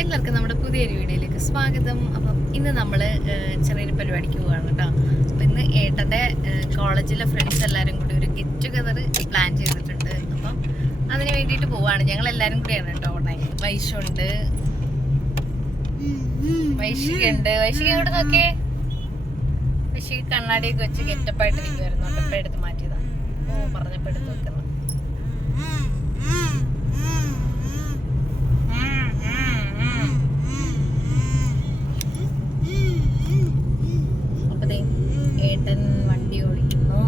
എല്ലാവർക്കും നമ്മുടെ പുതിയൊരു വീഡിയോയിലേക്ക് സ്വാഗതം. അപ്പം ഇന്ന് നമ്മൾ ചെറിയൊരു പരിപാടിക്ക് പോവുകയാണ് കേട്ടോ. അപ്പം ഇന്ന് ഏട്ടൻ്റെ കോളേജിലെ ഫ്രണ്ട്സ് എല്ലാവരും കൂടി ഒരു ഗെറ്റ് ടുഗദർ പ്ലാൻ ചെയ്തിട്ടുണ്ട്. അപ്പം അതിന് വേണ്ടിയിട്ട് പോവുകയാണ്. ഞങ്ങൾ എല്ലാവരും കൂടിയാണ് കേട്ടോ. വൈഷുണ്ട്, വൈശികയുണ്ട്. വൈശിക എവിടെ നോക്കിയേ? വൈശിക കണ്ണാടിയൊക്കെ വെച്ച് ഗെറ്റപ്പായിട്ടിരിക്കുമായിരുന്നു. അപ്പം എടുത്ത് മാറ്റിയതാണ്. പറഞ്ഞപ്പോൾ എടുത്ത് വെക്കുന്നത്. ഏട്ടൻ വണ്ടി ഓടിക്കുന്നു.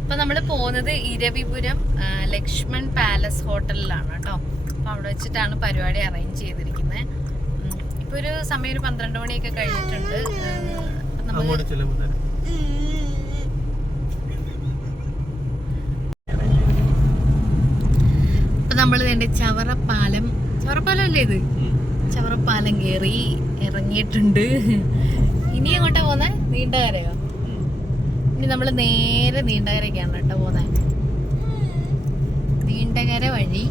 അപ്പൊ നമ്മള് പോകുന്നത് ഇരവിപുരം ലക്ഷ്മൺ പാലസ് ഹോട്ടലിലാണ് കേട്ടോ. അപ്പൊ അവിടെ വെച്ചിട്ടാണ് പരിപാടി അറേഞ്ച് ചെയ്തിരിക്കുന്നത്. ഇപ്പൊ ഒരു സമയം 12 മണിയൊക്കെ കഴിഞ്ഞിട്ടുണ്ട്. നമ്മൾ ഇതിന്റെ ചവറപ്പാലം അല്ലേ ഇത്? ചവറപ്പാലം കയറി ഇറങ്ങിയിട്ടുണ്ട്. ഇനി എങ്ങോട്ടാ പോന്നെ? നീണ്ടകരയോ? ഇനി നമ്മൾ നേരെ നീണ്ടകരക്കാണ് കേട്ടോ പോന്നെ. നീണ്ടകര വഴി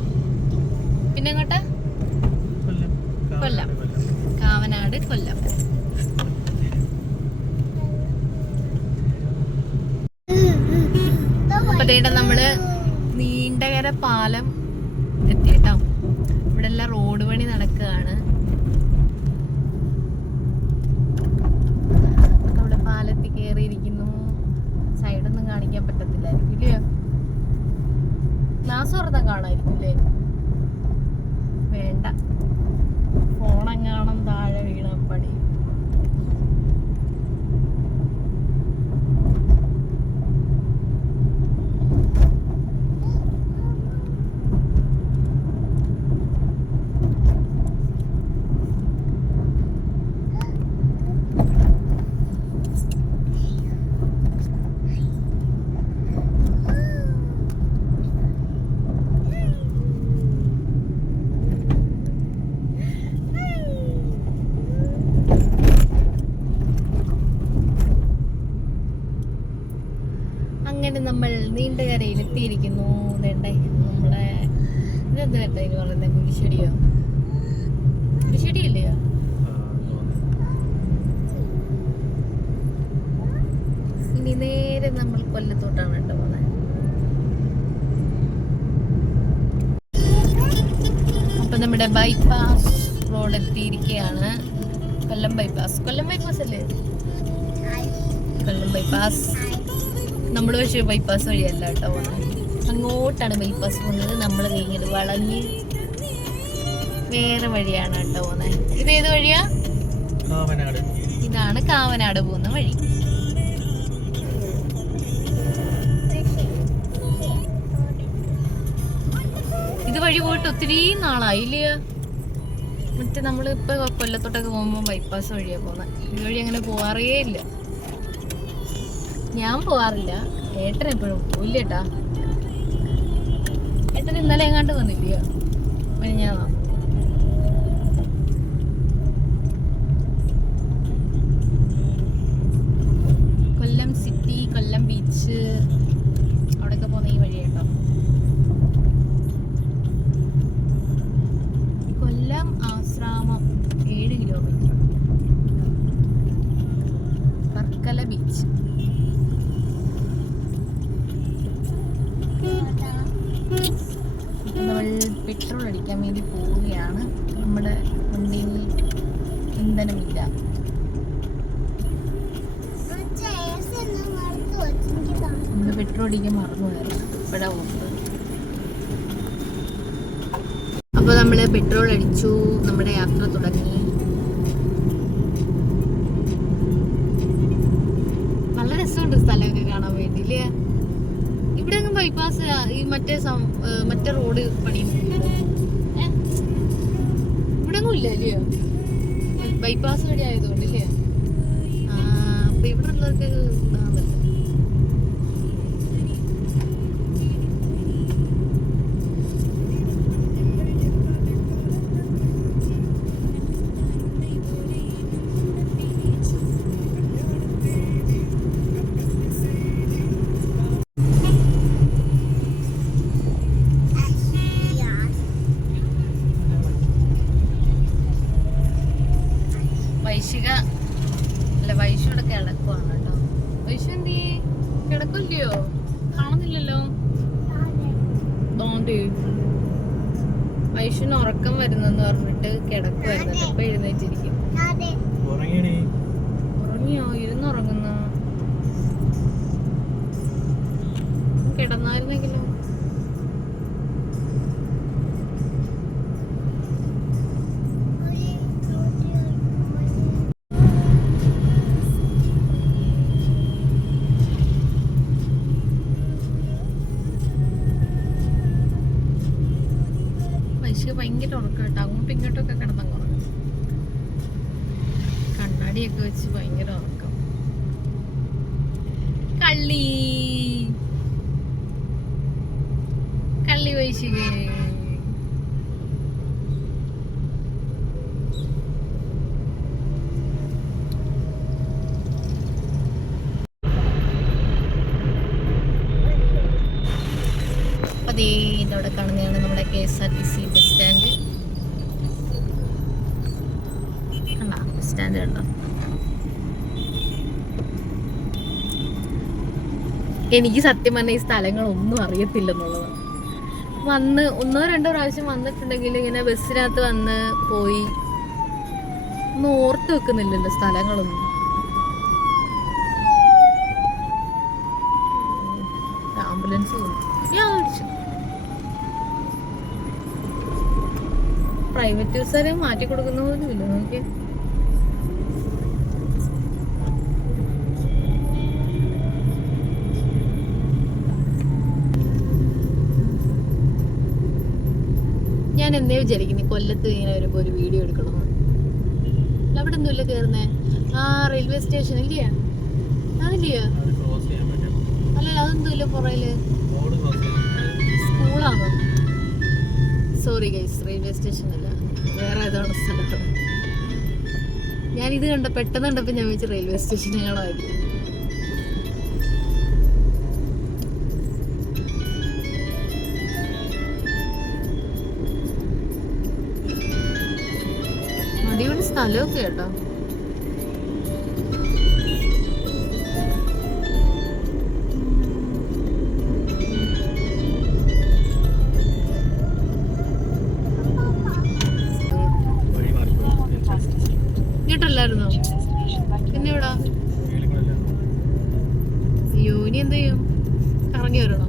പിന്നെ എങ്ങോട്ടാ? കൊല്ലം, കാവനാട്, കൊല്ലം. അപ്പൊ നമ്മള് നീണ്ടകര പാലം എത്തിട്ടോ. ഇവിടെ എല്ലാം റോഡ് പണി നടക്കുകയാണ്. നമ്മുടെ പാലത്തിൽ കയറിയിരിക്കുന്നു. സൈഡൊന്നും കാണിക്കാൻ പറ്റത്തില്ലായിരിക്കും ഇല്ലയോ? ഗ്ലാസ് തുറന്നാ കാണായിരിക്കും അല്ലേ? വേണ്ട, ഫോണെങ്ങാണം താഴെ വീണ പണി. അങ്ങനെ നമ്മൾ നീണ്ടകരയിൽ എത്തിയിരിക്കുന്നു. നമ്മുടെ ഇതെന്താ കേട്ടോ ഇനി പറയുന്നത്? കുരിശടിയോ? കുരിശടിയല്ലയോ? ഇനി നേരെ നമ്മൾ കൊല്ലത്തോട്ടാണ് കേട്ടോ പോകുന്നത്. അപ്പൊ നമ്മുടെ ബൈപ്പാസ് റോഡ് എത്തിയിരിക്കുകയാണ്. കൊല്ലം ബൈപ്പാസ് അല്ലേ? കൊല്ലം ബൈപ്പാസ്. നമ്മൾ പക്ഷേ ബൈപ്പാസ് വഴിയല്ല കേട്ടോ പോകുന്നത്. അങ്ങോട്ടാണ് ബൈപ്പാസ് പോകുന്നത്. നമ്മൾ ഇങ്ങനെ വളഞ്ഞ് വേറെ വഴിയാണ് കേട്ടോ പോകുന്നത്. ഇതേത് വഴിയാ? ഇതാണ് കാവനാട് പോകുന്ന വഴി. ഇത് വഴി പോയിട്ട് ഒത്തിരി നാളായില്ലേ? മറ്റേ നമ്മളിപ്പോ കൊല്ലത്തോട്ടൊക്കെ പോകുമ്പോ ബൈപ്പാസ് വഴിയാ പോകുന്നത്. ഈ വഴി അങ്ങനെ പോവാറേ ഇല്ല. ഞാൻ പോവാറില്ല. ഏട്ടൻ എപ്പോഴും പോയില്ല കേട്ടാ. ഏട്ടൻ ഇന്നലെ എങ്ങാണ്ട് വന്നില്ലയോ? ഞാനാ കൊല്ലം സിറ്റി, കൊല്ലം ബീച്ച് അവിടെയൊക്കെ പോകുന്ന ഈ വഴി കേട്ടോ. കൊല്ലം ആശ്രാമം 7 കിലോമീറ്റർ. വർക്കല ബീച്ച്. നമ്മൾ പെട്രോൾ അടിക്കാൻ വേണ്ടി പോവുകയാണ്. നമ്മുടെ വണ്ടിയിൽ ഇന്ധനമില്ല. നമ്മൾ പെട്രോൾ അടിക്കാൻ മറന്നു പോയായിരുന്നു. ഇപ്പോഴാ പോകുന്നത്. അപ്പോൾ നമ്മൾ പെട്രോൾ അടിച്ചു. നമ്മുടെ യാത്ര തുടങ്ങി. നല്ല രസമുണ്ട് സ്ഥലമൊക്കെ കാണാൻ വേണ്ടിയില്ലേ? ഇവിടെ ഒന്നും ബൈപ്പാസ് ഈ മറ്റേ റോഡ് പണി ഇവിടെ ഒന്നും ഇല്ല അല്ലയോ? ബൈപ്പാസ് വഴി ആയതുകൊണ്ട് ഇല്ലേ? അപ്പൊ ഇവിടെ ഉള്ളവർക്ക് വൈശിക അല്ല വൈശു ഇവിടെ കിടക്കുവാണ് കേട്ടോ. വൈശു എന്തി കിടക്കില്ലയോ? കാണുന്നില്ലല്ലോ. വൈശുവിന് ഉറക്കം വരുന്നെന്ന് പറഞ്ഞിട്ട് കിടക്കുമായിരുന്നു. ഇപ്പൊ എഴുന്നേറ്റിരിക്കും. ഉറങ്ങിയോ? ഇരുന്നുറങ്ങുന്ന കിടന്നായിരുന്നെങ്കിലോ? ഭയങ്കര ഉറക്കം കേട്ടോ. അങ്ങോട്ടും ഇങ്ങോട്ടൊക്കെ കിടന്നങ്ങ് ഉറങ്ങും. കണ്ണാടിയൊക്കെ വെച്ച് ഭയങ്കര ഉറക്കം. കള്ളി കള്ളി വൈശികേ. അതേ ഇതവിടെ കാണുന്നതാണ് നമ്മുടെ KSRTC bus stand. Bus stand കണ്ടോ? എനിക്ക് സത്യം പറഞ്ഞ ഈ സ്ഥലങ്ങളൊന്നും അറിയത്തില്ലെന്നുള്ളതാണ്. വന്ന് 1-2 പ്രാവശ്യം വന്നിട്ടുണ്ടെങ്കിൽ ഇങ്ങനെ ബസ്സിനകത്ത് വന്ന് പോയി ഒന്നും ഓർത്ത് വെക്കുന്നില്ലല്ലോ സ്ഥലങ്ങളൊന്നും. ആംബുലൻസ് പ്രൈവറ്റ് ബസ്സുകാരെ മാറ്റി കൊടുക്കുന്ന പോലും ഇല്ല. നോക്കി ഞാൻ എന്തേ വിചാരിക്കുന്നു കൊല്ലത്ത് ഇങ്ങനെ വരുമ്പോ ഒരു വീഡിയോ എടുക്കണമെന്ന്. അവിടെ ഒന്നുമില്ല കേറുന്നേ. ആ റെയിൽവേ സ്റ്റേഷൻ ഇല്ലയാ? അതില്ലയോ? അല്ലല്ല അതൊന്നുമില്ല പുറയില്. സ്കൂളാണോ? സോറി ഗൈസ്, റെയിൽവേ സ്റ്റേഷൻ അല്ല, വേറെ ഏതാണ് സ്ഥലത്താണ്. ഞാനിത് പെട്ടെന്ന് കണ്ടപ്പോൾ ഞാൻ വെച്ച് റെയിൽവേ സ്റ്റേഷനുകളായിരിക്കും. അടിപൊളി സ്ഥലമൊക്കെ കേട്ടോ. ഇങ്ങോട്ടല്ലായിരുന്നോ? പിന്നെ എവിടാ? അയ്യോ, ഇനി എന്ത് ചെയ്യും? കറങ്ങി വരണോ?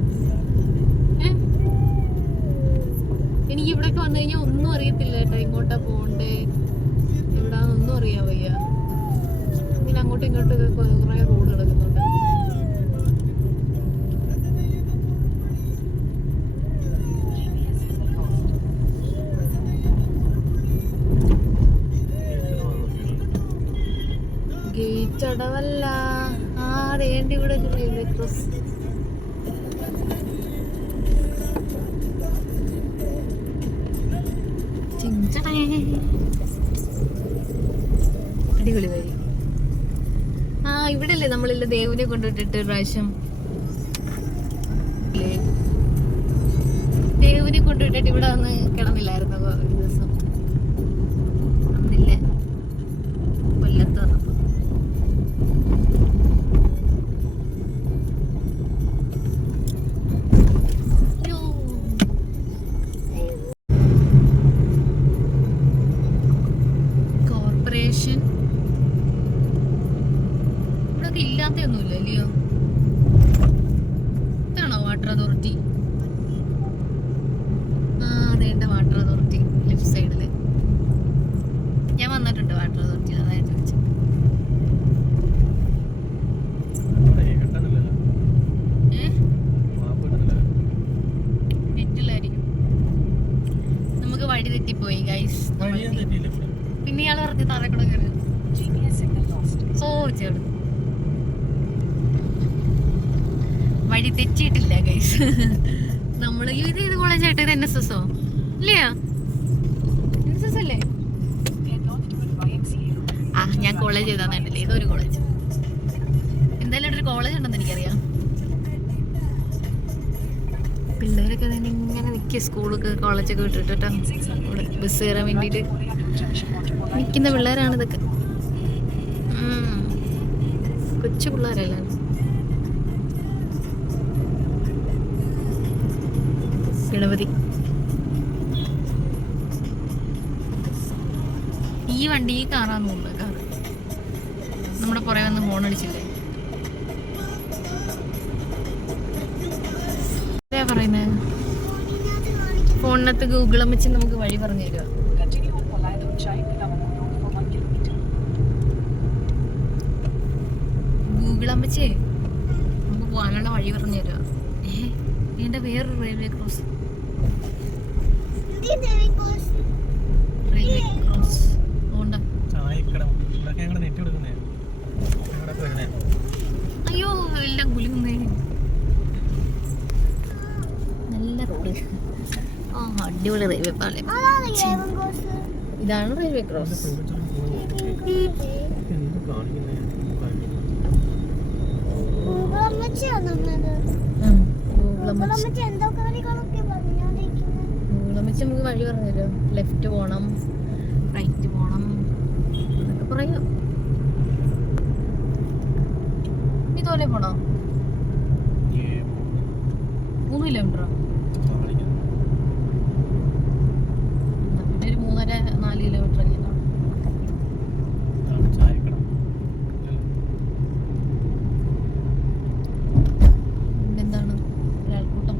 എനിക്ക് ഇവിടെയൊക്കെ വന്നു കഴിഞ്ഞാൽ ഒന്നും അറിയത്തില്ല കേട്ടോ. ഇങ്ങോട്ടാ പോണ്ടേ എവിടാന്നൊന്നും അറിയാൻ വയ്യ. ഇങ്ങനെ അങ്ങോട്ടും ഇങ്ങോട്ടൊക്കെ കുറെ റോഡ് കിടക്കുന്നുണ്ട്. ഗേറ്റ് അടവല്ല. ആടേണ്ടി ഇവിടെ റെയിൽവേ ക്രോസ്. അടിപൊളി വഴി. ഇവിടെ അല്ലേ നമ്മളില്ല ദേവിനെ കൊണ്ടുവിട്ടിട്ട് പ്രാവശ്യം ദേവിനെ കൊണ്ടുവിട്ടിട്ട് ഇവിടെ വന്ന് കിടന്നില്ലായിരുന്നു ഒരു ദിവസം. അന്നില്ലേ കൊല്ലത്ത് വന്നപ്പോ. കോർപ്പറേഷൻ ഇവിടെ ഇല്ലാത്തൊന്നുമില്ല അല്ലയോ? ഇതാണോ വാട്ടർ അതോറിറ്റി? അതേണ്ട വാട്ടർ അതോറിറ്റി ലെഫ്റ്റ് സൈഡില്. ഞാൻ വന്നിട്ടുണ്ട് വാട്ടർ അതോറിറ്റി, അതായത് ചോദിച്ചത്. നെറ്റിലായിരിക്കും. നമുക്ക് വഴി തെറ്റിപ്പോയി ഗൈസ്. പിന്നെ ഇയാൾ പറഞ്ഞു താഴെ കൂടെ കയറി. ഓ ചേട്ടൻ വഴി തെറ്റിയിട്ടില്ല ഗൈസ്. നമ്മള് ഇത് ഏത് കോളേജ് ആയിട്ട്? ഇത് NSSോ? ഇല്ലയോ? NSS അല്ലേ? ഞാൻ കോളേജ് എഴുതാന്നുണ്ടല്ലേ. ഇതൊരു കോളേജ്. എന്തായാലും ഇവിടെ ഒരു കോളേജ് ഉണ്ടെന്ന് എനിക്കറിയാം. പിള്ളേരൊക്കെ തന്നെ ഇങ്ങനെ നിൽക്കുക. സ്കൂളൊക്കെ കോളേജൊക്കെ വിട്ടിട്ടോ ബസ് കയറാൻ വേണ്ടിയിട്ട് നിൽക്കുന്ന പിള്ളേരാണ് ഇതൊക്കെ. കൊച്ചു പിള്ളേരല്ല. ഗണപതി. ഈ വണ്ടി ഈ കാറാന്ന് തോന്നുന്നു. കാറ് നമ്മുടെ പുറകെ വന്ന് ഹോൺ അടിച്ചില്ലേ? പറയുന്നത് ഫോണിനകത്ത് ഗൂഗിളും വെച്ച് നമുക്ക് വഴി പറഞ്ഞു തരുക. ഗൂഗിളമ്മച്ചേ നമുക്ക് പോകാനുള്ള വഴി പറഞ്ഞു തരുക. ഇതിന്റെ വേറൊരു റെയിൽവേ ക്രോസ്. റെയിൽവേ ക്രോസ് അയ്യോ എല്ലാം കുലുങ്ങുന്നേ. നല്ല റോഡ്. ആ അടിപൊളി റെയിൽവേ പാലം. ഇതാണ് റെയിൽവേ ക്രോസ്. ഗൂഗിളമ്മച്ചി നമുക്ക് വഴി പറഞ്ഞല്ലോ. ലെഫ്റ്റ് പോണം, റൈറ്റ് പോണം എന്നൊക്കെ പറയും. ഇതുപോലെ പോണോ? 3 കിലോമീറ്ററോ? പിന്നെ ഒരു 3.5-4 കിലോമീറ്റർ. എന്താണ് ഒരാൾക്കൂട്ടം?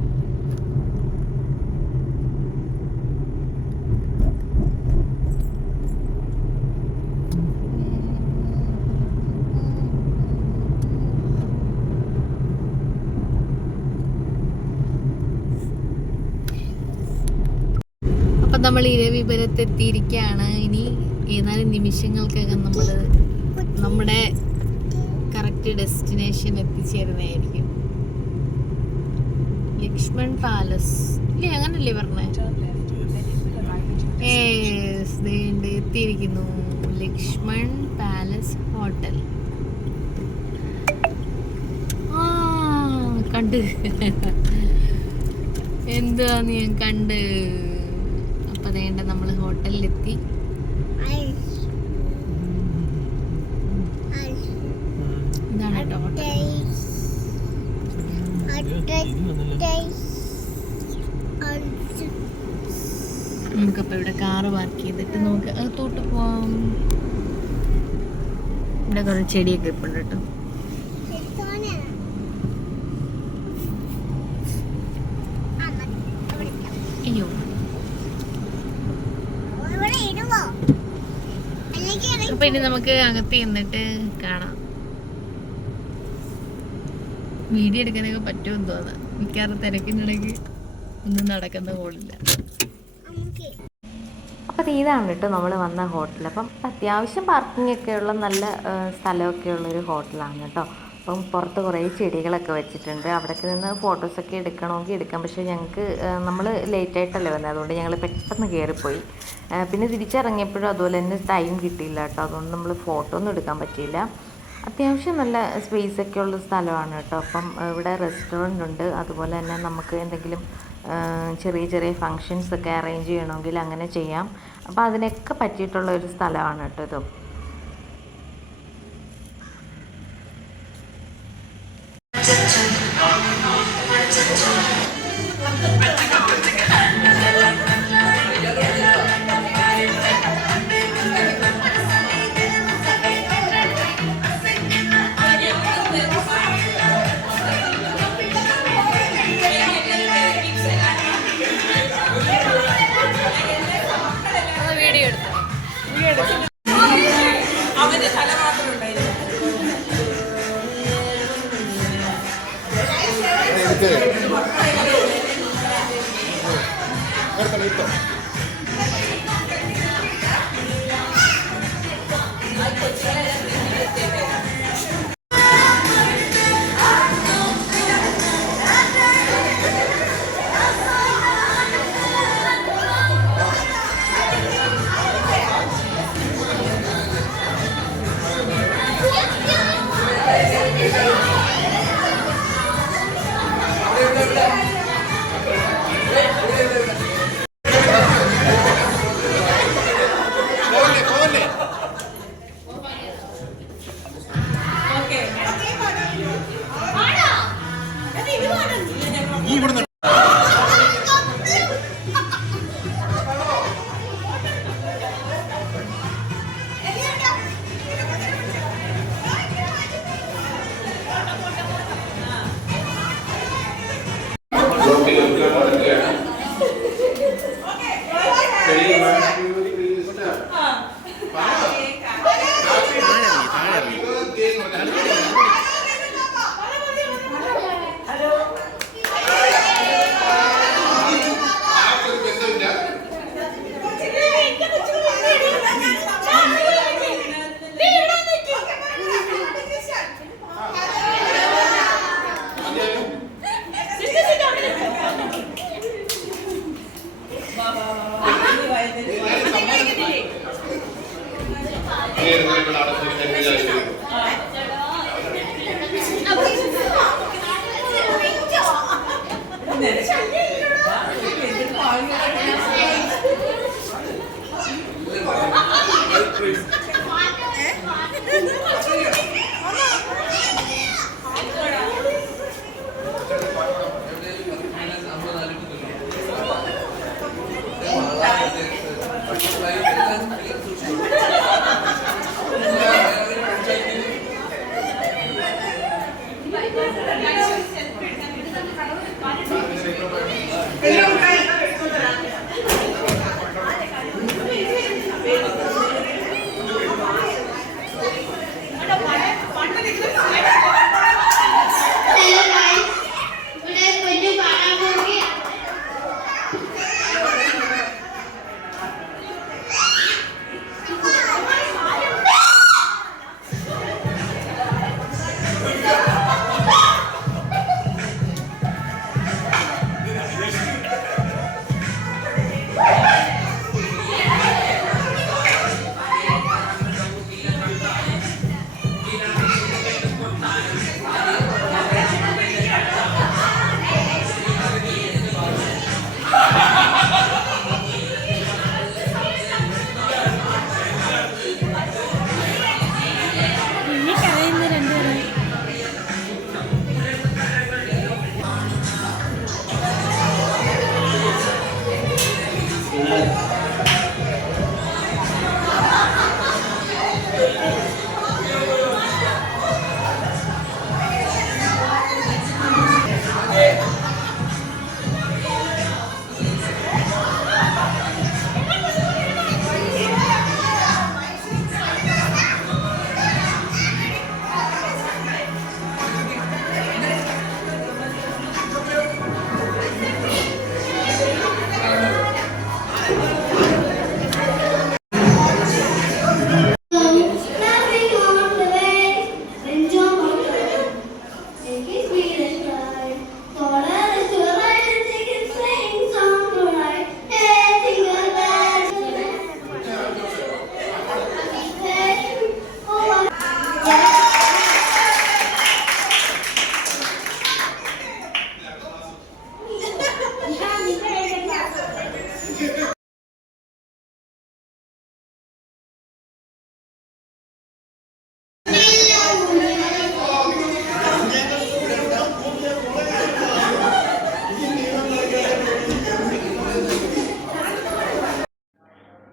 അപ്പം നമ്മൾ ഇരവിപുരത്തെത്തിയിരിക്കുകയാണ്. ഇനി ഏതാനും നിമിഷങ്ങൾക്കകം നമ്മൾ നമ്മുടെ കറക്റ്റ് ഡെസ്റ്റിനേഷൻ എത്തിച്ചേരുന്നതായിരിക്കും. ലക്ഷ്മൺ പാലസ് ഇല്ലേ? അങ്ങനല്ലേ പറഞ്ഞേ? എത്തിയിരിക്കുന്നു. Lakshman palace hotel. കണ്ട് എന്തുവാന്ന് ഞാൻ കണ്ട്. അപ്പൊ അതേണ്ട നമ്മൾ ഹോട്ടലിലെത്തി. ഇതാണ് കേട്ടോ ഹോട്ടൽ. നമുക്കപ്പോൾ ഇവിടെ കാറ് പാർക്ക് ചെയ്തിട്ട് നമുക്ക് അകത്തോട്ട് പോവാം. ഇവിടെ കുറേ ചെടിയൊക്കെ ഇപ്പുണ്ട് കേട്ടോ. അയ്യോ അപ്പൊ ഇനി നമുക്ക് അകത്ത് ചെന്നിട്ട് കാണാം. വീഡിയോ എടുക്കാനൊക്കെ പറ്റുമെന്ന് തോന്നാം. മിക്കവാറും തിരക്കിനിടയ്ക്ക് ഒന്നും നടക്കുന്ന പോലില്ല. അപ്പോൾ ഇതാണ് കേട്ടോ നമ്മൾ വന്ന ഹോട്ടൽ. അപ്പം അത്യാവശ്യം പാർക്കിംഗ് ഒക്കെയുള്ള നല്ല സ്ഥലമൊക്കെ ഉള്ളൊരു ഹോട്ടലാണ് കേട്ടോ. അപ്പം പുറത്ത് കുറേ ചെടികളൊക്കെ വെച്ചിട്ടുണ്ട്. അവിടേക്ക് നിന്ന് ഫോട്ടോസൊക്കെ എടുക്കണമെങ്കിൽ എടുക്കാം. പക്ഷേ ഞങ്ങൾക്ക് നമ്മൾ ലേറ്റായിട്ടല്ലേ വന്നത്, അതുകൊണ്ട് ഞങ്ങൾ പെട്ടെന്ന് കയറിപ്പോയി. പിന്നെ തിരിച്ചിറങ്ങിയപ്പോഴും അതുപോലെ തന്നെ ടൈം കിട്ടിയില്ല കേട്ടോ. അതുകൊണ്ട് നമ്മൾ ഫോട്ടോ ഒന്നും എടുക്കാൻ പറ്റിയില്ല. അത്യാവശ്യം നല്ല സ്പേസൊക്കെ ഉള്ള സ്ഥലമാണ് കേട്ടോ. അപ്പം ഇവിടെ റെസ്റ്റോറൻ്റ് ഉണ്ട്. അതുപോലെ തന്നെ നമുക്ക് എന്തെങ്കിലും ചെറിയ ചെറിയ ഫങ്ഷൻസൊക്കെ അറേഞ്ച് ചെയ്യണമെങ്കിൽ അങ്ങനെ ചെയ്യാം. അപ്പോൾ അതിനൊക്കെ പറ്റിയിട്ടുള്ള ഒരു സ്ഥലമാണ് കേട്ടോ ഇത്.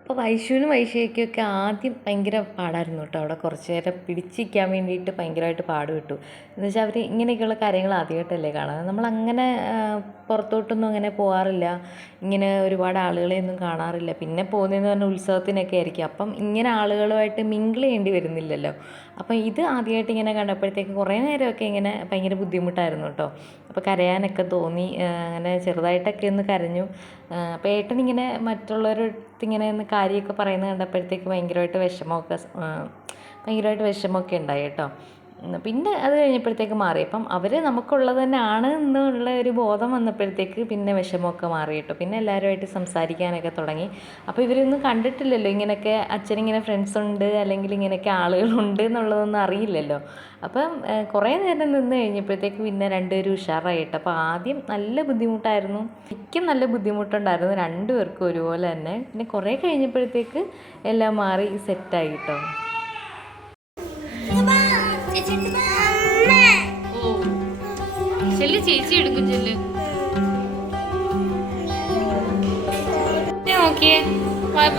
അപ്പോൾ വൈശുവിനും വൈശയ്ക്കൊക്കെ ആദ്യം ഭയങ്കര പാടായിരുന്നു കേട്ടോ. അവിടെ കുറച്ച് നേരം പിടിച്ചിരിക്കാൻ വേണ്ടിയിട്ട് ഭയങ്കരമായിട്ട് പാടുപെട്ടു. എന്ന് വെച്ചാൽ അവർ ഇങ്ങനെയൊക്കെയുള്ള കാര്യങ്ങൾ ആദ്യമായിട്ടല്ലേ കാണാൻ. നമ്മളങ്ങനെ പുറത്തോട്ടൊന്നും അങ്ങനെ പോകാറില്ല, ഇങ്ങനെ ഒരുപാട് ആളുകളെയൊന്നും കാണാറില്ല. പിന്നെ പോകുന്നതെന്ന് പറഞ്ഞാൽ ഉത്സവത്തിനൊക്കെ ആയിരിക്കും. അപ്പം ഇങ്ങനെ ആളുകളുമായിട്ട് മിങ്കിൾ ചെയ്യേണ്ടി വരുന്നില്ലല്ലോ. അപ്പം ഇത് ആദ്യമായിട്ട് ഇങ്ങനെ കണ്ടപ്പോഴത്തേക്ക് കുറേ നേരമൊക്കെ ഇങ്ങനെ ഭയങ്കര ബുദ്ധിമുട്ടായിരുന്നു കേട്ടോ. അപ്പോൾ കരയാനൊക്കെ തോന്നി, അങ്ങനെ ചെറുതായിട്ടൊക്കെ ഒന്ന് കരഞ്ഞു. അപ്പോൾ ഏട്ടനിങ്ങനെ മറ്റുള്ളവരടുത്ത് ഇങ്ങനെ ഒന്ന് കാര്യമൊക്കെ പറയുന്നത് കണ്ടപ്പോഴത്തേക്ക് ഭയങ്കരമായിട്ട് വിഷമമൊക്കെ ഉണ്ടായി കേട്ടോ. പിന്നെ അത് കഴിഞ്ഞപ്പോഴത്തേക്ക് മാറി. അപ്പം അവർ നമുക്കുള്ളത് തന്നെയാണ് എന്നുള്ള ഒരു ബോധം വന്നപ്പോഴത്തേക്ക് പിന്നെ വിഷമമൊക്കെ മാറി കേട്ടോ. പിന്നെ എല്ലാവരുമായിട്ട് സംസാരിക്കാനൊക്കെ തുടങ്ങി. അപ്പോൾ ഇവരൊന്നും കണ്ടിട്ടില്ലല്ലോ, ഇങ്ങനെയൊക്കെ അച്ഛനിങ്ങനെ ഫ്രണ്ട്സ് ഉണ്ട് അല്ലെങ്കിൽ ഇങ്ങനെയൊക്കെ ആളുകളുണ്ട് എന്നുള്ളതൊന്നും അറിയില്ലല്ലോ. അപ്പം കുറേ നേരം നിന്ന് കഴിഞ്ഞപ്പോഴത്തേക്ക് പിന്നെ രണ്ടുപേരും ഉഷാറായി കേട്ടോ. അപ്പോൾ ആദ്യം നല്ല ബുദ്ധിമുട്ടായിരുന്നു, എനിക്കും നല്ല ബുദ്ധിമുട്ടുണ്ടായിരുന്നു, രണ്ടുപേർക്കും ഒരുപോലെ തന്നെ. പിന്നെ കുറേ കഴിഞ്ഞപ്പോഴത്തേക്ക് എല്ലാം മാറി സെറ്റായി കേട്ടോ. ചേച്ചി എടുക്കും ചെല്ല് നോക്കിയേ.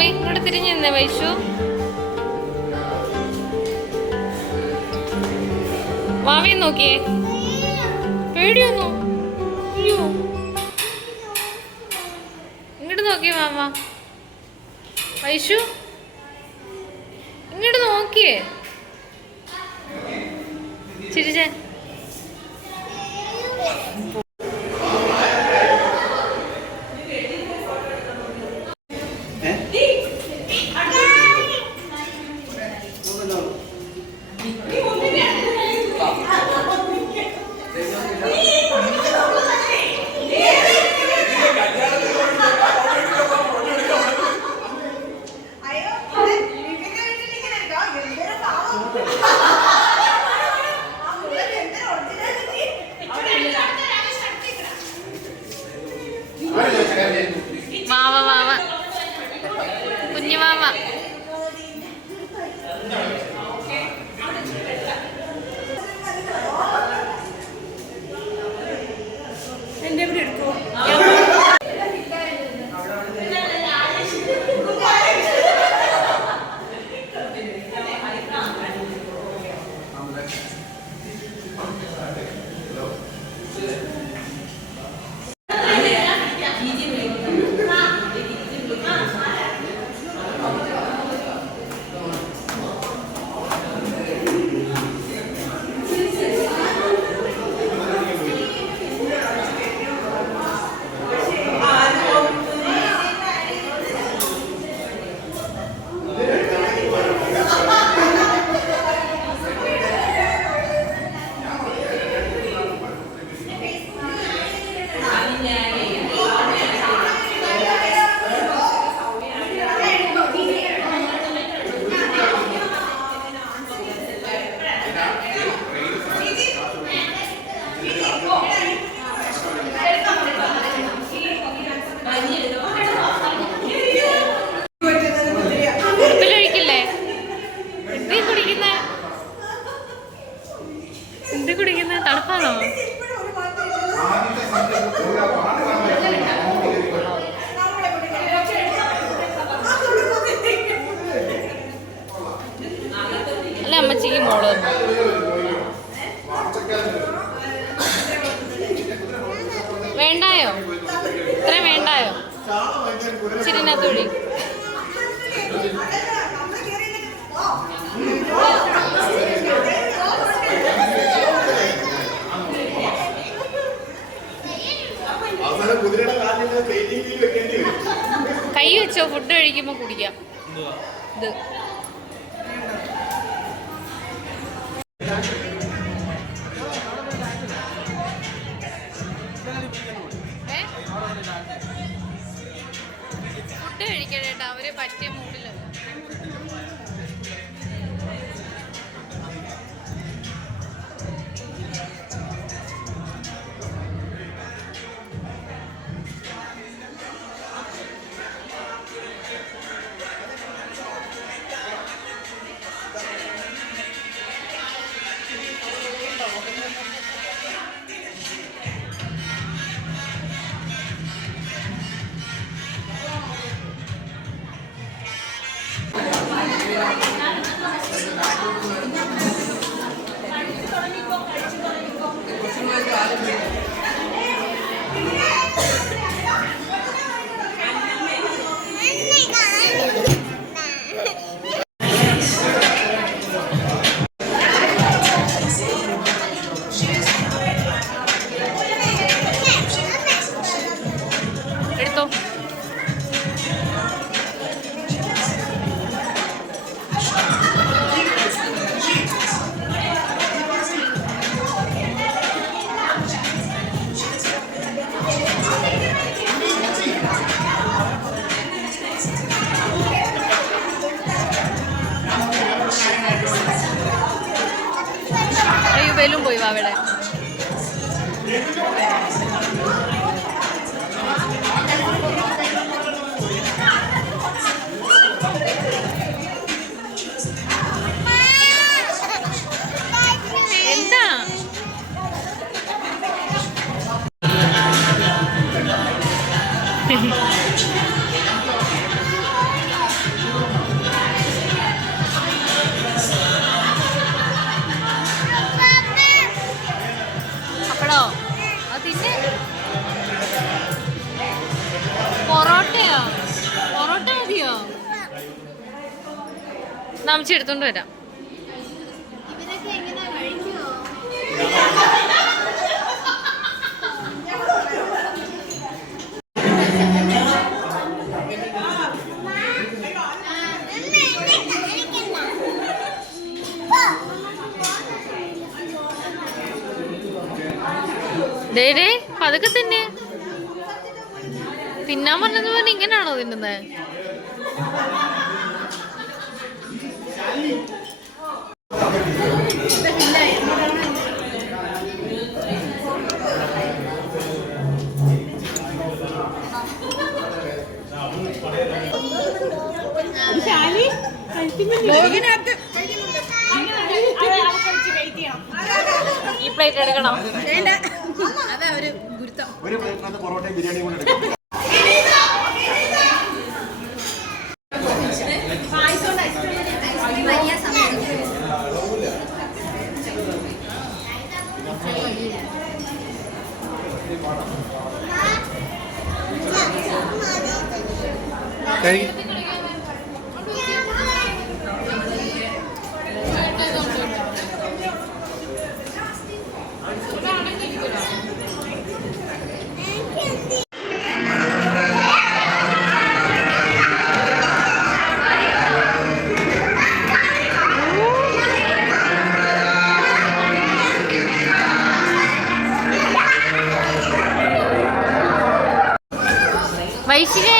ഇങ്ങോട്ട് തിരിഞ്ഞു നിന്നേ വൈശു. വാവയെ നോക്കിയേ, പേടിയൊന്നു. ഇങ്ങോട്ട് നോക്കിയേ മാമ. വൈശു ഇങ്ങോട്ട് നോക്കിയേ. ചിരിച്ചേ. അമ്മച്ചിക്ക് മോള് തന്നു. വേണ്ടായോ? ഇത്രയും വേണ്ടായോ? ചിരിനകത്തൊഴി. കൈ വെച്ചോ, ഫുഡ് കഴിക്കുമ്പോ കുടിക്കാം. ഇത് ഫുഡ് കഴിക്കണേട്ടാ, അവര് പറ്റിയ മൂഡിലല്ല. എടുത്തോ. ബലൂൺ പോയി വാ അവിടെ. എന്താ അപ്പടോ അത് തിന്നെ. പൊറോട്ടയോ? പൊറോട്ട മതിയോ? നമിച്ച് എടുത്തോണ്ട് വരാം. ഡേ അതൊക്കെ തന്നെ തിന്നാൻ പറഞ്ഞത് പോലെ ഇങ്ങനെയാണോ തിന്നുന്നത്? ഈ പ്ലേറ്റ് എടുക്കണം. അതാ ഒരു ഗുരുത്തം. ഒരു പ്ലേറ്റിനകത്ത് പൊറോട്ടയും ബിരിയാണിയും കൂടെ എടുക്കണം. വൈശികേ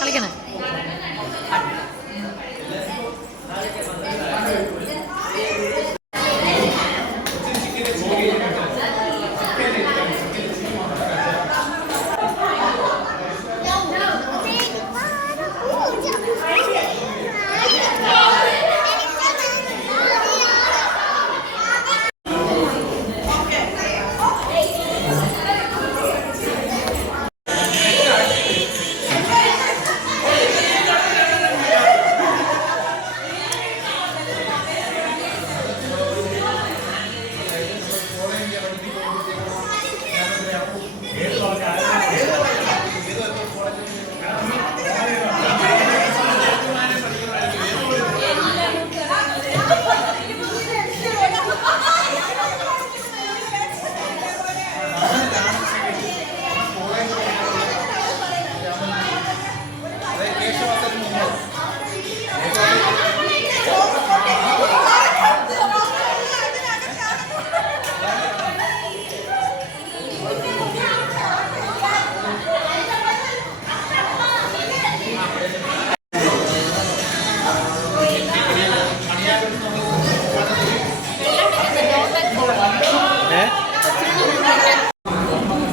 കളിക്കണേ.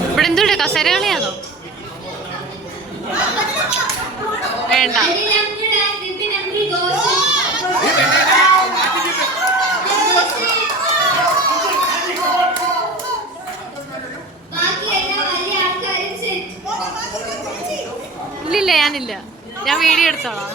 ഇവിടെ എന്തുണ്ട് കസേരകളിയാണോ? വേണ്ട. ഇല്ലില്ല, ഞാനില്ല. ഞാൻ വീഡിയോ എടുത്തോളാം.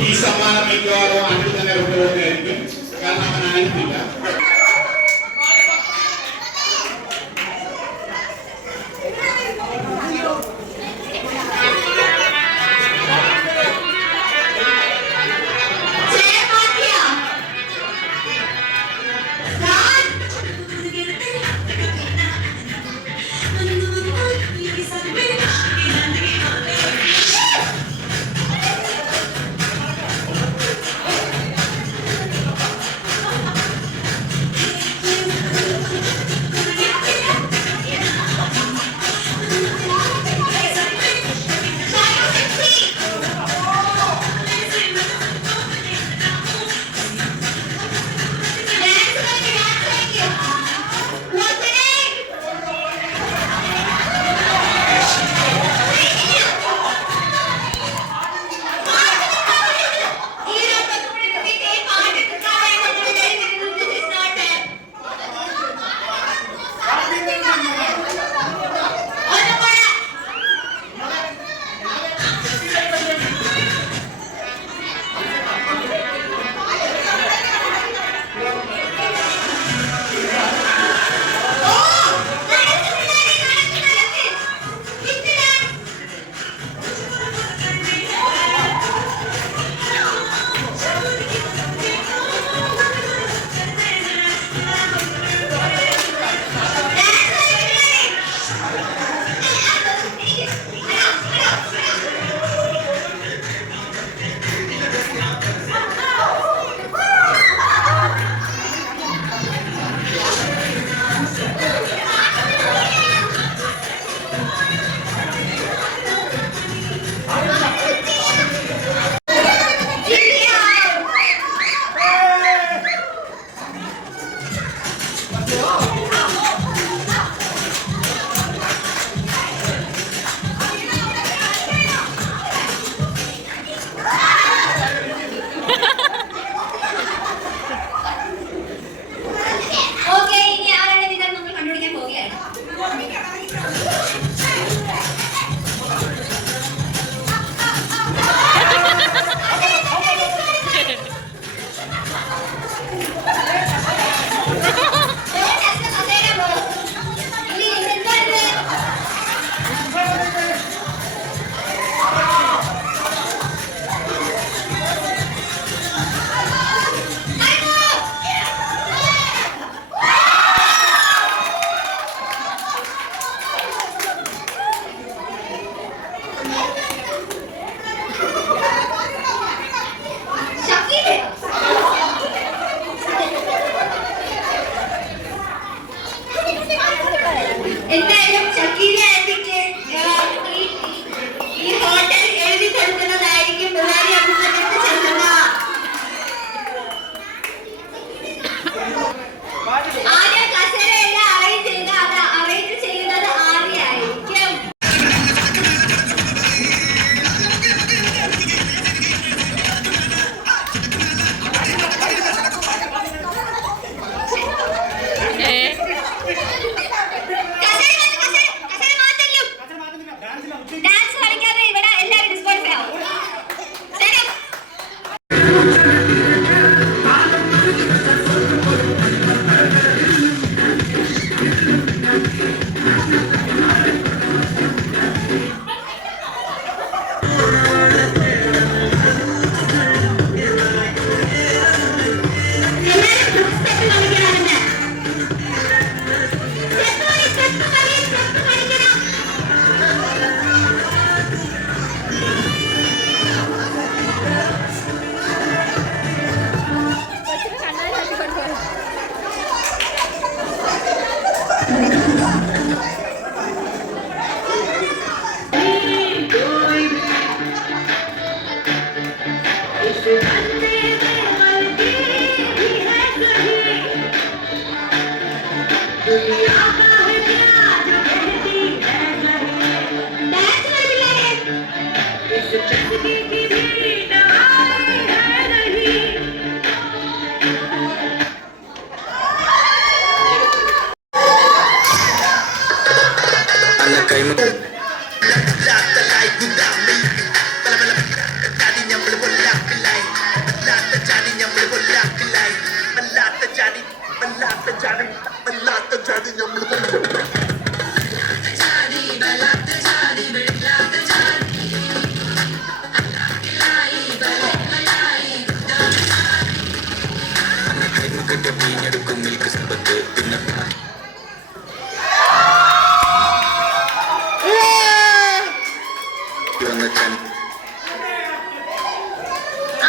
ഈ സമ്മാനം മിക്കവാറും അതിൽ തന്നെ കൊണ്ടുപോകുന്നതായിരിക്കും. കാരണം അവൻ ആയിരുന്നില്ല.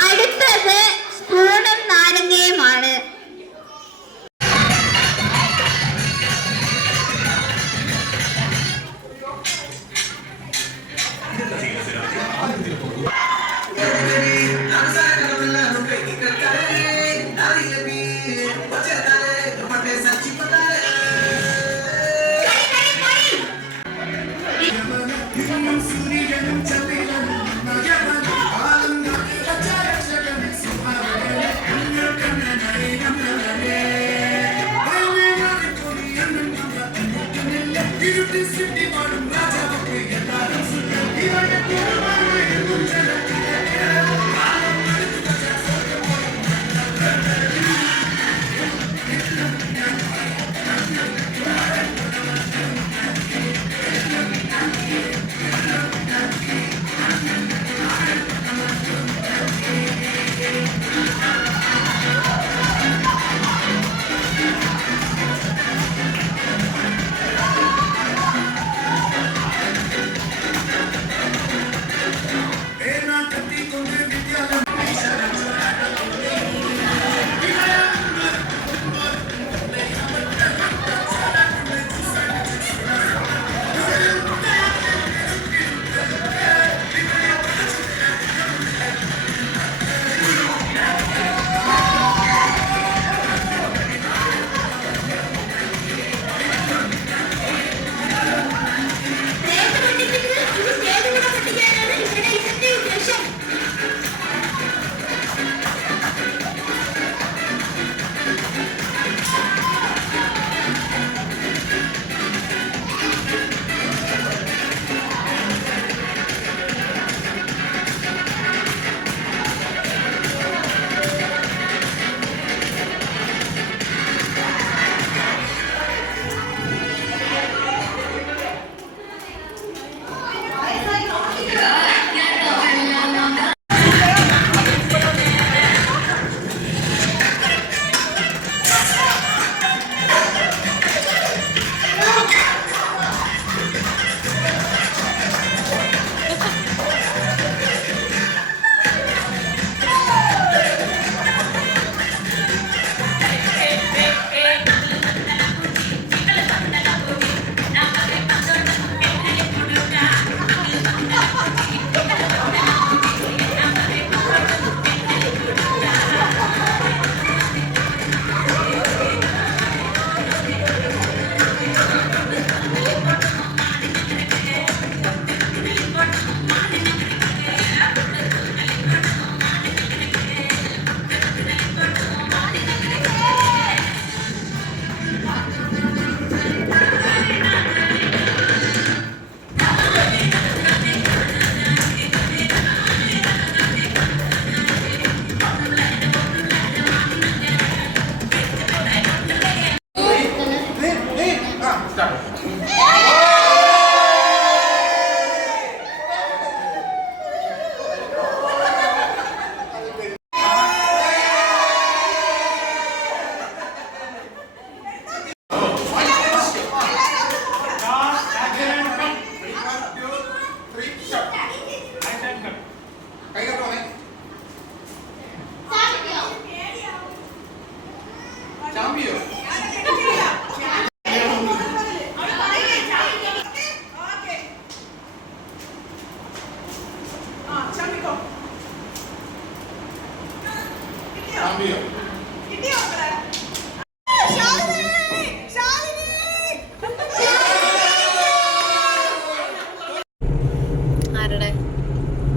അടുത്തത് സ്പൂണും നാരങ്ങയുമാണ്.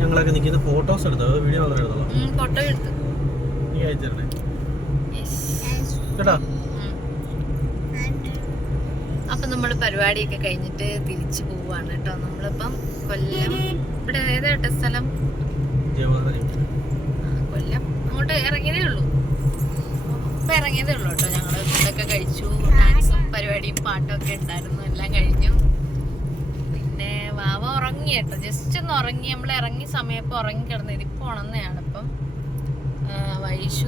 ഞങ്ങളൊക്കെ നിൽക്കുന്ന ഫോട്ടോസ് എടുത്തോ വീഡിയോ മാത്രമേ എടുത്തോളൂ. ഫോട്ടോ എടുത്തു നീ അയച്ചിരണേ കേട്ടാ. അപ്പം നമ്മൾ പരിപാടിയൊക്കെ കഴിഞ്ഞിട്ട് തിരിച്ചു പോവാണ് കേട്ടോ. നമ്മളിപ്പം കൊല്ലം, ഇവിടെ ഏതാ സ്ഥലം? കൊല്ലം അങ്ങോട്ട് ഇറങ്ങിയതേ ഉള്ളൂ. ഇപ്പം ഇറങ്ങിയതേ ഉള്ളൂ കേട്ടോ. ഞങ്ങൾ ഫുഡൊക്കെ കഴിച്ചു, ഡാൻസും പരിപാടിയും പാട്ടും ഒക്കെ ഉണ്ടായിരുന്നു, എല്ലാം കഴിഞ്ഞു. പിന്നെ വാവ ഉറങ്ങി കേട്ടോ, ജസ്റ്റ് ഒന്ന് ഉറങ്ങി. നമ്മൾ ഇറങ്ങിയ സമയപ്പോൾ ഉറങ്ങി കിടന്ന് ഇതിപ്പോൾ ഉണന്നെയാണ്. ഇപ്പം വൈഷു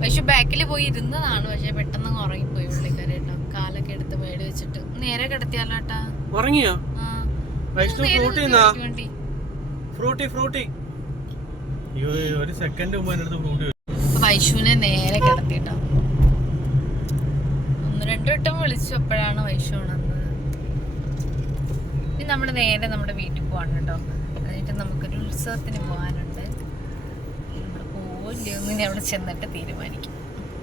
വൈഷു ബാക്കിൽ പോയി ഇരുന്നതാണ്, പക്ഷെ പെട്ടെന്ന് ഉറങ്ങിപ്പോയി പുള്ളിക്കാരി കേട്ടോ. കാലൊക്കെ എടുത്ത് മേടി വെച്ചിട്ട് നേരെ കിടത്തിയാലോ കേട്ടാ. ഉറങ്ങിയോ? ഒരു സെക്കൻഡ് മുമ്പ് വൈഷുവിനെ നേരെ കിടത്തിട്ടോ. 1-2 വട്ടം വിളിച്ചപ്പോഴാണ് വൈഷു ഉണർന്നത്. ഇനി നമ്മൾ നേരെ നമ്മുടെ വീട്ടിൽ പോവാണ് കേട്ടോ. എന്നിട്ട് നമുക്കൊരു ഉത്സവത്തിന് പോകാനുണ്ട്. നമ്മൾ പോവില്ലയൊന്നും ഇനി അവിടെ ചെന്നിട്ട് തീരുമാനിക്കും.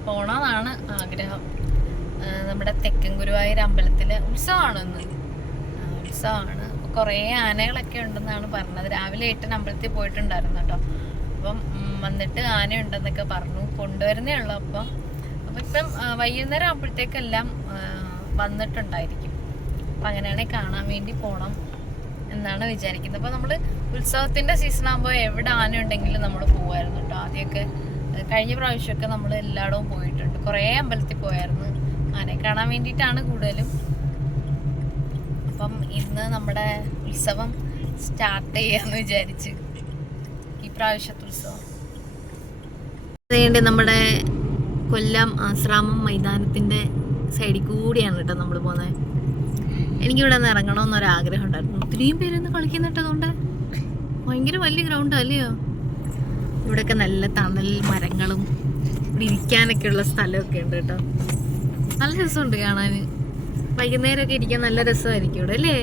പോണമെന്നാണ് ആഗ്രഹം. നമ്മുടെ തെക്കൻ ഗുരുവായൂർ അമ്പലത്തിലെ ഉത്സവമാണ്. ഉത്സവമാണ്. കുറേ ആനകളൊക്കെ ഉണ്ടെന്നാണ് പറഞ്ഞത്. രാവിലെ 8 അമ്പലത്തിൽ പോയിട്ടുണ്ടായിരുന്നു കേട്ടോ. അപ്പം വന്നിട്ട് ആനയുണ്ടെന്നൊക്കെ പറഞ്ഞു, കൊണ്ടുവരുന്നേ ഉള്ളൂ. അപ്പം ഇപ്പം വൈകുന്നേരം ആകുമ്പോഴത്തേക്കെല്ലാം വന്നിട്ടുണ്ടായിരിക്കും. അപ്പം അങ്ങനെയാണെങ്കിൽ കാണാൻ വേണ്ടി പോകണം എന്നാണ് വിചാരിക്കുന്നത്. അപ്പോൾ നമ്മൾ ഉത്സവത്തിൻ്റെ സീസൺ ആകുമ്പോൾ എവിടെ ആന ഉണ്ടെങ്കിലും നമ്മൾ പോകുമായിരുന്നു കേട്ടോ. ആദ്യമൊക്കെ കഴിഞ്ഞ പ്രാവശ്യമൊക്കെ നമ്മൾ എല്ലായിടവും പോയിട്ടുണ്ട്. കുറേ അമ്പലത്തിൽ പോയായിരുന്നു ആനയെ കാണാൻ വേണ്ടിയിട്ടാണ് കൂടുതലും. അപ്പം ഇന്ന് നമ്മുടെ ഉത്സവം സ്റ്റാർട്ട് ചെയ്യാമെന്ന് വിചാരിച്ച്, ഈ പ്രാവശ്യത്തെ ഉത്സവം. അതുകൊണ്ട് നമ്മുടെ കൊല്ലം ആശ്രാമം മൈതാനത്തിൻ്റെ സൈഡിൽ കൂടിയാണ് കേട്ടോ നമ്മൾ പോകുന്നത്. എനിക്കിവിടെ നിന്ന് ഇറങ്ങണമെന്നൊരാഗ്രഹം ഉണ്ടായിരുന്നു. ഒത്തിരിയും പേരൊന്ന് കളിക്കുന്നുണ്ടതുകൊണ്ട്. ഭയങ്കര വലിയ ഗ്രൗണ്ടാണ് അല്ലയോ. ഇവിടെയൊക്കെ നല്ല തണൽ മരങ്ങളും ഇവിടെ ഇരിക്കാനൊക്കെ ഉള്ള സ്ഥലമൊക്കെ ഉണ്ട് കേട്ടോ. നല്ല രസമുണ്ട് കാണാൻ. വൈകുന്നേരമൊക്കെ ഇരിക്കാൻ നല്ല രസമായിരിക്കും ഇവിടെ അല്ലേ.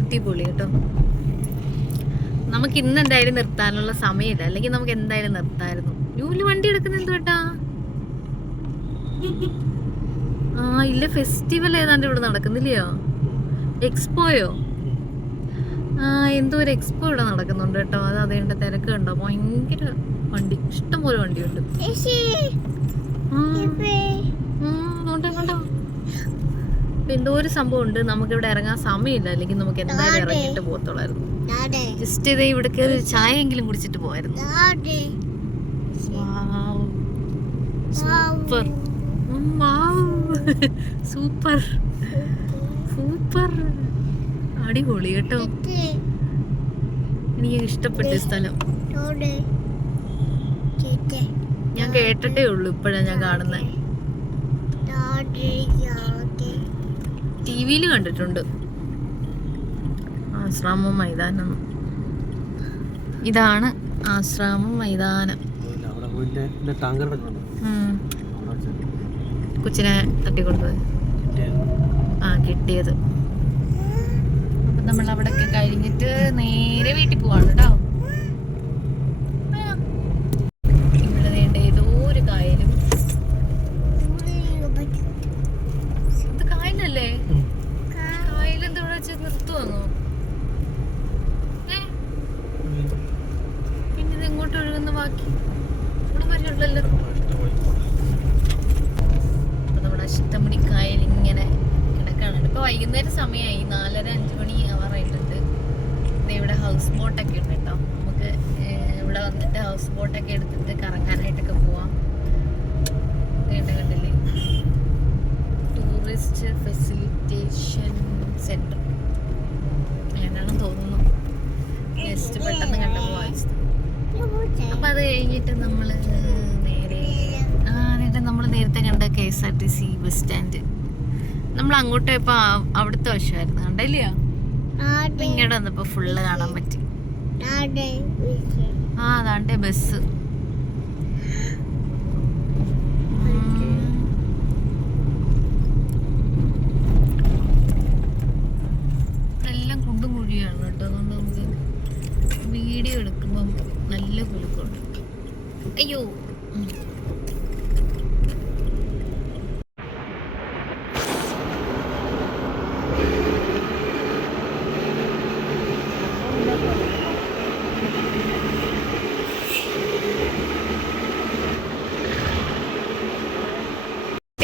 അടിപൊളി കേട്ടോ. നമുക്ക് ഇന്ന് എന്തായാലും നിർത്താനുള്ള സമയമില്ല, അല്ലെങ്കിൽ നമുക്ക് എന്തായാലും നിർത്തായിരുന്നു. ന്യൂല് വണ്ടി എടുക്കുന്ന എന്ത് കേട്ടാ? ഇല്ല, ഫെസ്റ്റിവൽ ഏതാണ്ട് ഇവിടെ നടക്കുന്നില്ലയോ? എക്സ്പോയോ? എന്തോ ഒരു എക്സ്പോ ഇവിടെ നടക്കുന്നുണ്ട് കേട്ടോ. അത് അതേണ്ട തിരക്ക് കണ്ടോ? ഭയങ്കര വണ്ടി, ഇഷ്ടംപോലെ വണ്ടിയുണ്ട്. കണ്ടോ? എന്തോ ഒരു സംഭവം ഉണ്ട്. നമുക്കിവിടെ ഇറങ്ങാൻ സമയമില്ല, അല്ലെങ്കിൽ നമുക്ക് എന്തായാലും ഇറങ്ങിയിട്ട് പോകത്തുള്ളായിരുന്നു. ജസ്റ്റ് ഇതേ ഇവിടെ കയറി ചായ എങ്കിലും കുടിച്ചിട്ട് പോയായിരുന്നു. സൂപ്പർ സൂപ്പർ സൂപ്പർ അടിപൊളി കേട്ടോ. എനിക്ക് ഇഷ്ടപ്പെട്ട സ്ഥലം. ഞാൻ കേട്ടിട്ടേ ഉള്ളൂ, ഇപ്പോഴാണ് ഞാൻ കാണുന്നത്. ടിവിയിൽ കണ്ടിട്ടുണ്ട്. ആശ്രാമം മൈതാനം, ഇതാണ് ആശ്രാമം മൈതാനം. കൊച്ചിനെ തട്ടിക്കൊണ്ടുപോയി കിട്ടിയത്. അപ്പൊ നമ്മൾ അവിടെയൊക്കെ കഴിഞ്ഞിട്ട് നേരെ വീട്ടിൽ പോവാണ് കേട്ടോ. ഇവിടെ വേണ്ട ഏതോ ഒരു കായലും. ഇത് കായലല്ലേ? കായലെന്താ ഇവിടെ വെച്ച് നിർത്തുവന്നോ? പിന്നെ ഇത് എങ്ങോട്ട് ഒഴുകുന്ന ബാക്കി ഇവിടെ വരെയുള്ളല്ലോ. അഷ്ടമുടി കായൽ ഇങ്ങനെ കിടക്കാണ്. ഇപ്പൊ വൈകുന്നേരം സമയമായി, 4:30-5 മണി ആവാറായിട്ടുണ്ട്. ഇവിടെ ഹൗസ് ബോട്ടൊക്കെ ഉണ്ട് കേട്ടോ. നമുക്ക് ഇവിടെ വന്നിട്ട് ഹൗസ് ബോട്ടൊക്കെ എടുത്തിട്ട് കറങ്ങാനായിട്ടൊക്കെ പോവാം. കണ്ടില്ലേ, ടൂറിസ്റ്റ് ഫെസിലിറ്റേഷൻ സെന്റർ അങ്ങനെയാണെന്ന് തോന്നുന്നു. ജസ്റ്റ് പെട്ടെന്ന് കണ്ടപ്പോൾ വായിച്ചു. അപ്പൊ അത് കഴിഞ്ഞിട്ട് നമ്മള് നേരത്തെ കണ്ട KSRTC ബസ് സ്റ്റാൻഡ്, നമ്മൾ അങ്ങോട്ട് പോയപ്പോ അവിടുത്തെ വശമായിരുന്നു കണ്ടല്ലയോ. ഇങ്ങോട്ട് വന്നപ്പോ ഫുള്ള് കാണാൻ പറ്റി. അതാണ്ടേ ബസ്. എല്ലാം കുണ്ടും കുഴിയാണ് കേട്ടോ. അതുകൊണ്ട് നമുക്ക് വീഡിയോ എടുക്കുമ്പം നല്ല കുലുക്കുണ്ട്. അയ്യോ,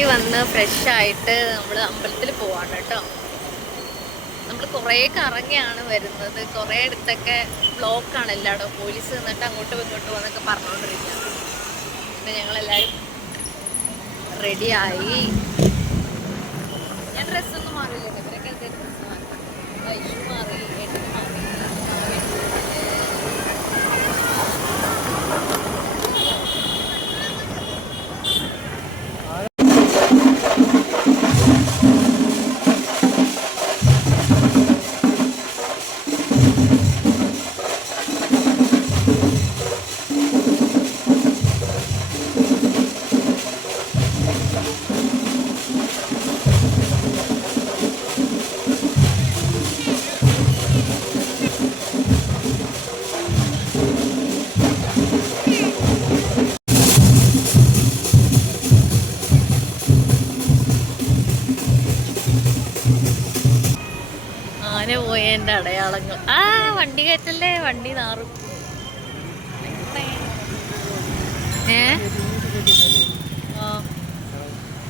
വന്ന് ഫ്രഷ് ആയിട്ട് നമ്മൾ അമ്പലത്തിൽ പോവാണ് കേട്ടോ. നമ്മൾ കുറേ കറങ്ങിയാണ് വരുന്നത്. കുറേ അടുത്തൊക്കെ ബ്ലോക്കാണ് എല്ലായിടവും. പോലീസ് നിന്നിട്ട് അങ്ങോട്ടും ഇങ്ങോട്ടും എന്നൊക്കെ പറഞ്ഞുകൊണ്ടിരിക്കുകയാണ്. പിന്നെ ഞങ്ങളെല്ലാവരും റെഡിയായി. ഞാൻ ഡ്രസ്സൊന്നും മാറിയില്ല. ഇവരൊക്കെ എന്തായാലും ഡ്രസ്സ് മാറി. വൈഷു മാറി, ഏട്ടന് മാറി. പോയതിൻ്റെ അടയാളങ്ങൾ. വണ്ടി കയറ്റല്ലേ, വണ്ടി നാറും.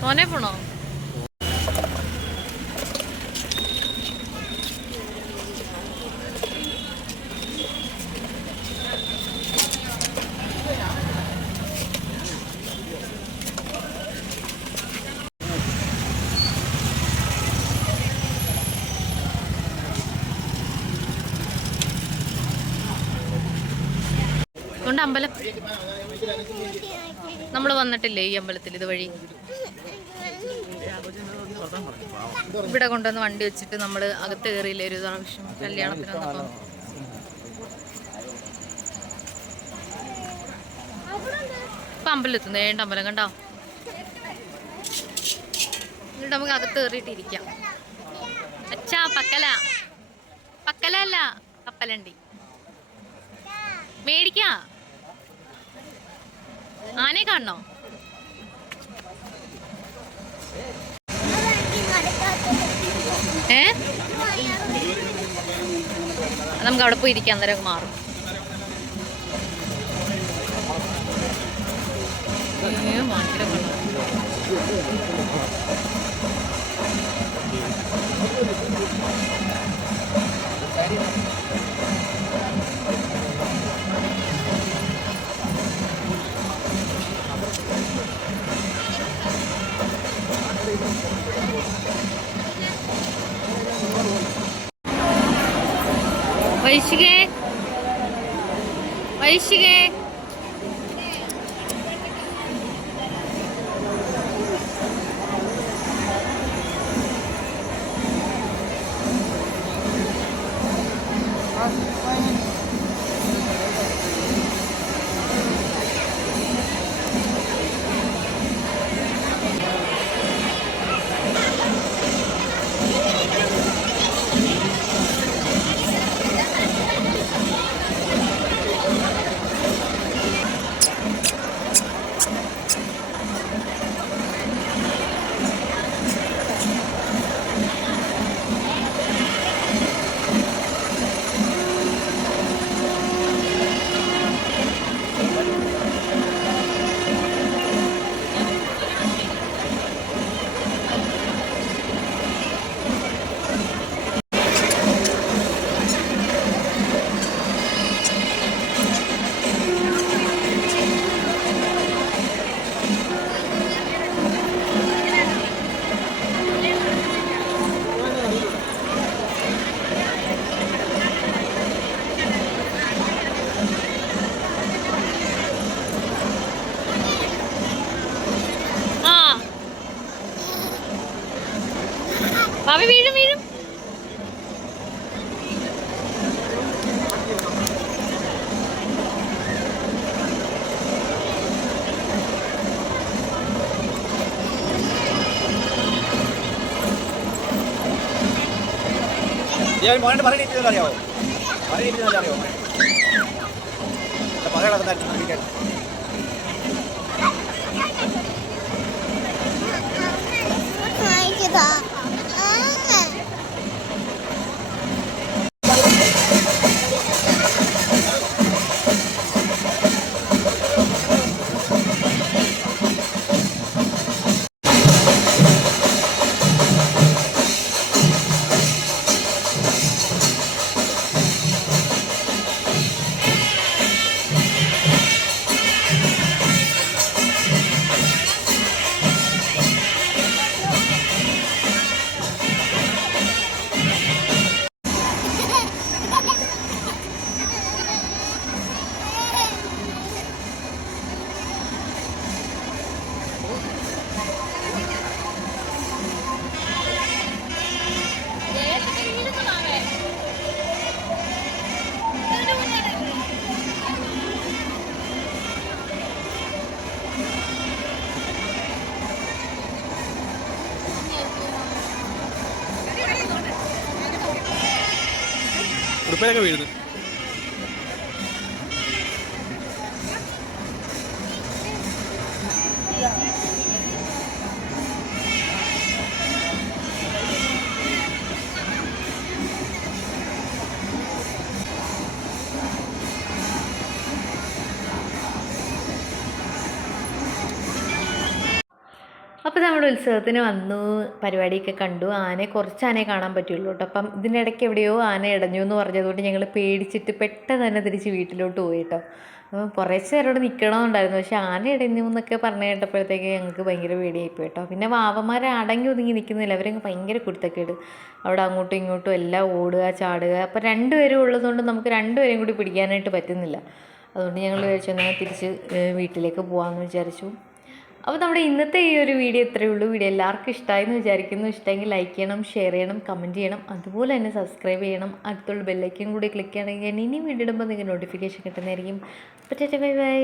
തോനെ പോണോ? കൊണ്ട് അമ്പലം നമ്മൾ വന്നിട്ടില്ലേ ഈ അമ്പലത്തിൽ ഇതുവഴി? ഇവിടെ കൊണ്ടുവന്ന് വണ്ടി വെച്ചിട്ട് നമ്മൾ അകത്ത് കയറിയില്ലേ ഒരു പ്രാവശ്യം കല്യാണത്തിന് വന്നപ്പം? ഇപ്പം അമ്പലം എത്തുന്നു. ഏണ്ട അമ്പലം കണ്ടോ? എന്നിട്ട് നമുക്ക് അകത്ത് കയറിയിട്ടിരിക്കാം. അച്ഛാ പക്കല, പക്കല അല്ല കപ്പലണ്ടി മേടിക്കാ. ആനയെ കാണണോ? നമുക്ക് അവിടെ പോയി ഇരിക്കാം, അന്നേരം മാറും. വൈശികേ, വൈശികേ, ഭാവി വീഴും വീഴും. മോനെ അറിയാവോ? അറിയാവോ? പറയണ ഉടുപ്പിലൊക്കെ വീഴുന്നു. അപ്പോൾ നമ്മൾ ഉത്സവത്തിന് വന്നു, പരിപാടിയൊക്കെ കണ്ടു. കുറച്ച് ആനയെ കാണാൻ പറ്റുള്ളൂ കേട്ടോ. അപ്പം ഇതിനിടയ്ക്ക് എവിടെയോ ആന ഇടഞ്ഞു എന്ന് പറഞ്ഞതുകൊണ്ട് ഞങ്ങൾ പേടിച്ചിട്ട് പെട്ടെന്ന് തന്നെ തിരിച്ച് വീട്ടിലോട്ട് പോയി കേട്ടോ. അപ്പം കുറച്ച് നേരം അവിടെ നിൽക്കണമെന്നുണ്ടായിരുന്നു, പക്ഷേ ആന ഇടഞ്ഞു എന്നൊക്കെ പറഞ്ഞു കേട്ടപ്പോഴത്തേക്ക് ഞങ്ങൾക്ക് ഭയങ്കര പേടിയായിപ്പോയി കേട്ടോ. പിന്നെ വാവന്മാരെ അടങ്ങി ഒതുങ്ങി നിൽക്കുന്നില്ല, അവരങ്ങ് ഭയങ്കര കുരുത്തക്കേട്, അവിടെ അങ്ങോട്ടും ഇങ്ങോട്ടും എല്ലാം ഓടുക ചാടുക. അപ്പോൾ രണ്ടുപേരും ഉള്ളതുകൊണ്ട് നമുക്ക് രണ്ടുപേരെയും കൂടി പിടിക്കാനായിട്ട് പറ്റുന്നില്ല. അതുകൊണ്ട് ഞങ്ങൾ വിചാരിച്ചു എന്നാൽ തിരിച്ച് വീട്ടിലേക്ക് പോകാമെന്ന് വിചാരിച്ചു. അപ്പോൾ നമ്മുടെ ഇന്നത്തെ ഈ ഒരു വീഡിയോ ഇത്രയേ ഉള്ളൂ. വീഡിയോ എല്ലാവർക്കും ഇഷ്ടമായെന്ന് വിചാരിക്കുന്നു. ഇഷ്ടമെങ്കിൽ ലൈക്ക് ചെയ്യണം, ഷെയർ ചെയ്യണം, കമൻറ്റ് ചെയ്യണം, അതുപോലെ തന്നെ സബ്സ്ക്രൈബ് ചെയ്യണം. അടുത്തുള്ള ബെല്ലൈക്കൻ കൂടി ക്ലിക്ക് ചെയ്യണമെങ്കിൽ ഇനി വീഡിയോ ഇടുമ്പോൾ നിങ്ങൾക്ക് നോട്ടിഫിക്കേഷൻ കിട്ടുന്നതായിരിക്കും. അപ്പോൾ ബൈ ബൈ.